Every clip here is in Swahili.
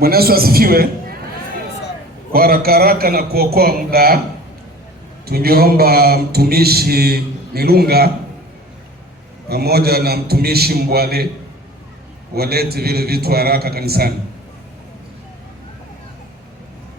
Bwana Yesu asifiwe. Kwa haraka na kuokoa muda, tungeomba mtumishi Milunga pamoja na mtumishi Mbwale walete vile vitu haraka kanisani.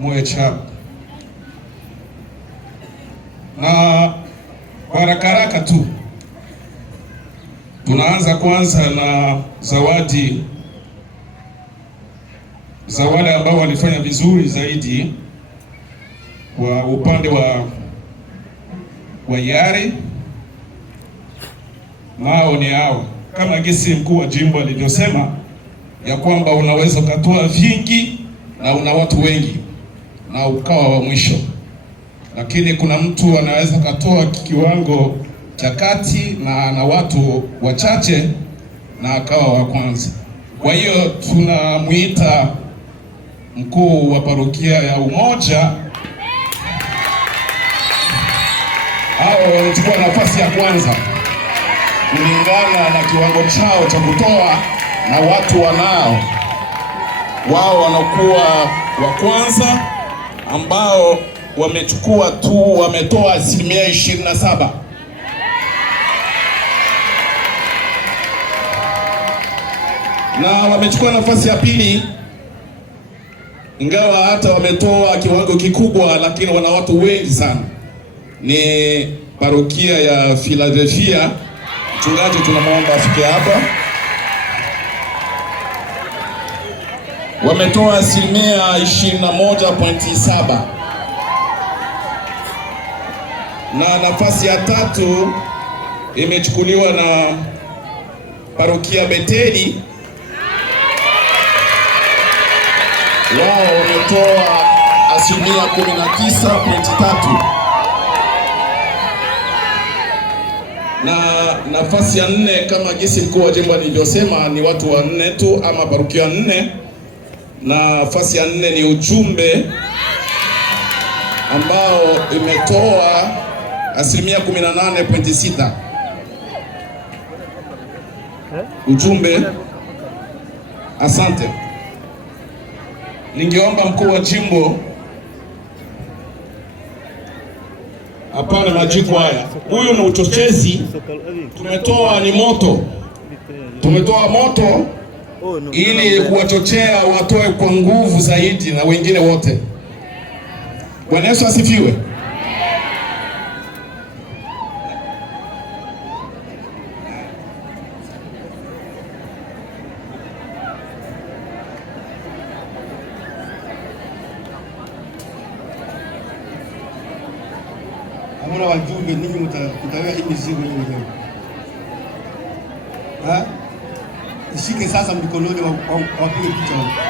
Moyo chap. Na kwa haraka tu tunaanza kwanza na zawadi za wale ambao walifanya vizuri zaidi kwa upande wa yari. Nao ni hao, kama gesi mkuu wa jimbo alivyosema ya kwamba unaweza ukatoa vingi na una watu wengi na ukawa wa mwisho, lakini kuna mtu anaweza katoa kiwango cha kati na watu wachache na akawa wa kwanza. Kwa hiyo tunamuita mkuu wa parokia ya Umoja, hao wanachukua nafasi ya kwanza kulingana na kiwango chao cha kutoa, na watu wao wanakuwa wa kwanza ambao wametoa 27%. Na wamechukua nafasi ya pili, ingawa hata wametoa kiwango kikubwa, lakini wana watu wengi sana, ni parokia ya Philadelphia. Mchungaji tunamwomba afike hapa. Wametoa 21.7%. Na nafasi ya tatu imechukuliwa na parokia Beteli. Wao wametoa 19.3%. Na nafasi ya 4 kama jinsi mkuu wa jimbo alivyosema ni watu wa 4 tu, ama parokia 4. Na nafasi ya 4 ni ujumbe ambao imetoa 18.6%. Ujumbe, asante. Ningeomba mkuu wa jimbo hapana majiko haya. Huyu ni uchochezi. Tumetoa moto ili kuwachochea watoe kwa nguvu zaidi na wengine wote. Bwana Yesu asifiwe. Amuna wajumbe ninyi mtawea hii mizigo nyinyi wenyewe. Ishike sasa mikononi wapige picha huko.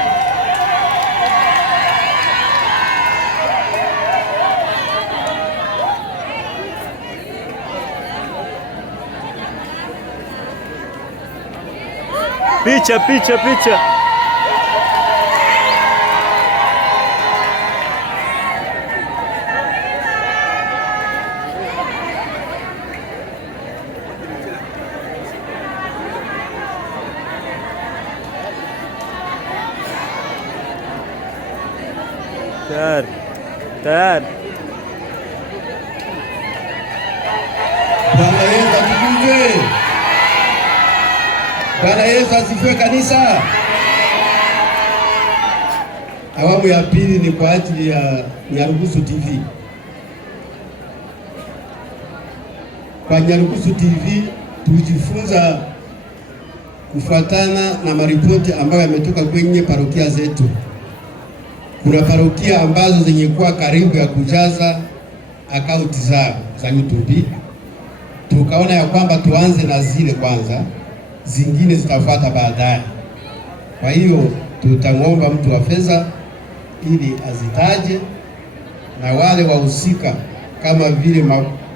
Picha. Tayari. Bwana Yesu asifiwe. Bwana Yesu asifiwe kanisa. Awamu ya pili ni kwa ajili ya Nyarugusu TV. Kwa Nyarugusu TV tujifunza kufuatana na maripoti ambayo yametoka kwenye parokia zetu. Kuna parokia ambazo zenye kuwa karibu ya kujaza akaunti zao za YouTube. Tukaona ya kwamba tuanze na zile kwanza, zingine zitafuata baadaye. Kwa hiyo tutamwomba mtu wa fedha ili azitaje, na wale wahusika kama vile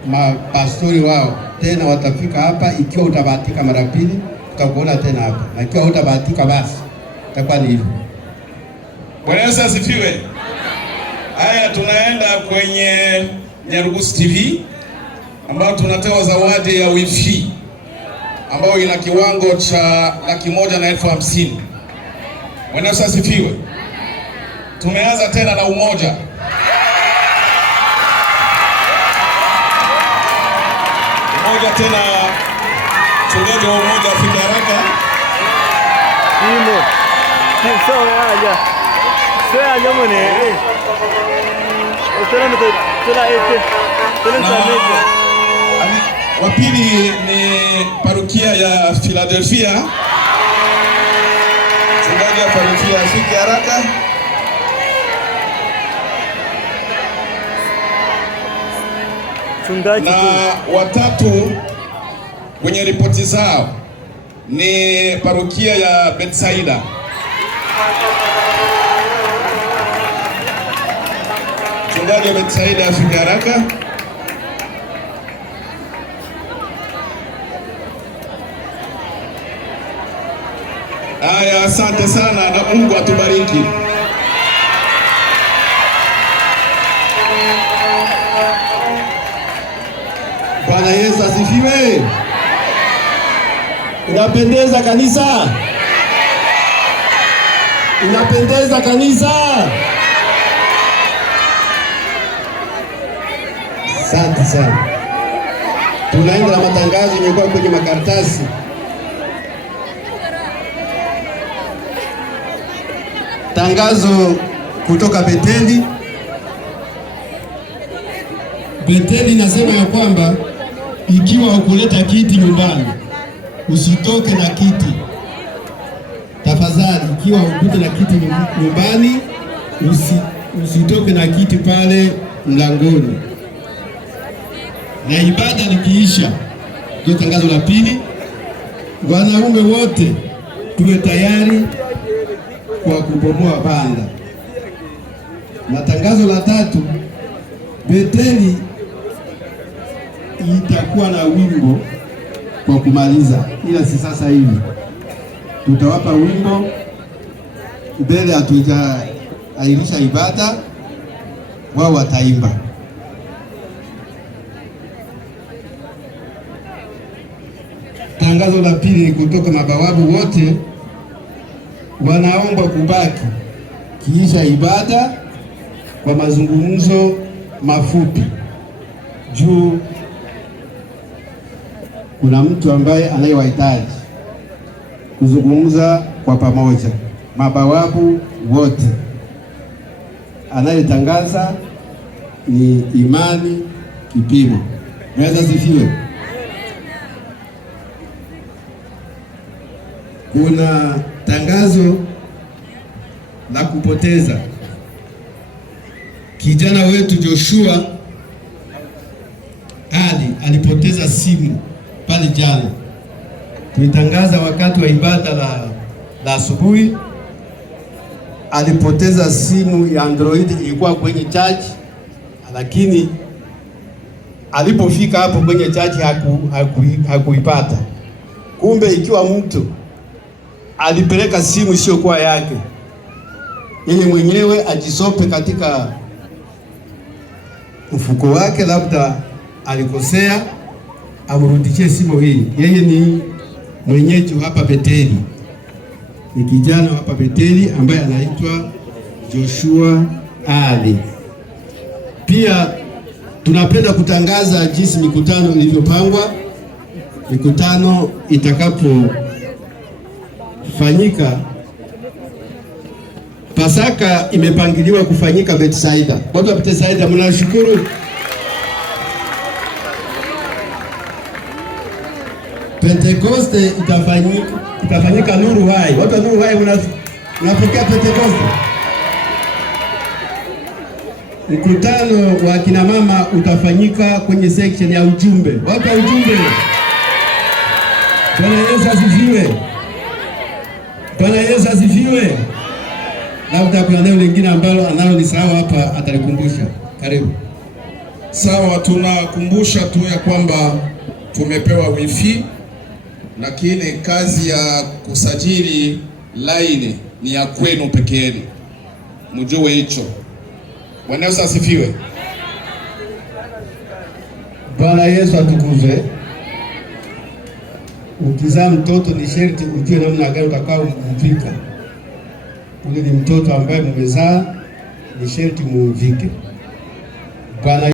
mapastori wao tena watafika hapa. Ikiwa utabahatika mara pili tutakuona tena hapa, na ikiwa utabahatika basi itakuwa ni hivyo. Bwana Yesu asifiwe. Haya, tunaenda kwenye Nyarugusu TV ambao tunatoa zawadi ya wifi ambayo ina kiwango cha 150,000. Bwana Yesu asifiwe. Tumeanza tena na umoja. Umoja tena, mchungaji wa umoja afike haraka. Imo. Sawa aja mwene. Wa pili ni parokia ya Philadelphia. Mchungaji wa parokia afike haraka. Na watatu wenye ripoti zao ni parokia ya Bethsaida. Mchungaji wa Bethsaida afike haraka. Aya, asante sana na Mungu atubariki. Bwana Yesu asifiwe. Inapendeza kanisa. Inapendeza kanisa. Asante sana. Tunaenda na matangazo yenyewe kwenye makaratasi. Tangazo kutoka Beteli. Beteli nasema ya kwamba ikiwa ukuleta kiti nyumbani, usitoke na kiti. Tafadhali, ikiwa ukute na kiti nyumbani, usitoke na kiti pale mlangoni. Na ibada likiisha, ndio tangazo la pili. Wanaume wote tuwe tayari kwa kubomoa banda. Na tangazo la tatu, Beteli itakuwa na wimbo kwa kumaliza, ila si sasa hivi. Tutawapa wimbo mbele, hatujaairisha ibada, wao wataimba. Tangazo la pili ni kutoka mabawabu wote wanaomba kubaki kiisha ibada kwa mazungumzo mafupi juu kuna mtu ambaye anayewahitaji kuzungumza kwa pamoja. Mabawabu wote, anayetangaza ni Imani Kipimo. Naweza sifiwe. Kuna tangazo la kupoteza kijana wetu Joshua alipoteza simu pale jana. Tulitangaza wakati wa ibada la asubuhi. Alipoteza simu ya Android, ilikuwa kwenye charge, lakini alipofika hapo kwenye charge hakuipata. Kumbe ikiwa mtu alipeleka simu isiyokuwa yake, yeye mwenyewe ajisope katika mfuko wake, labda alikosea, amrudishie simu hii. Yeye ni mwenyeji hapa Beteli, ni kijana hapa Beteli ambaye anaitwa Joshua Ali. Pia tunapenda kutangaza jinsi mikutano ilivyopangwa. Mikutano itakapofanyika, Pasaka imepangiliwa kufanyika Bethsaida. Watu wa Bethsaida mnashukuru. Pentekoste itafanyika Nuru Hai. Watu wa Nuru Hai mnapokea Pentekoste. Mkutano wa kina mama utafanyika kwenye section ya ujumbe. Watu wa ujumbe. Bwana Yesu asifiwe. Bwana Yesu asifiwe. Labda kuna neno lingine ambalo analolisahau hapa, atalikumbusha. Karibu. Sawa, tunakumbusha tu ya kwamba tumepewa wifi, lakini kazi ya kusajili line ni ya kwenu pekee. Mjue hicho. Bwana Yesu asifiwe. Bwana Yesu atukuzwe. Ukizaa mtoto ni sharti ujue namna gani utakao kumpika. Ule ni mtoto ambaye mmezaa, ni sherti muuvike. Bwana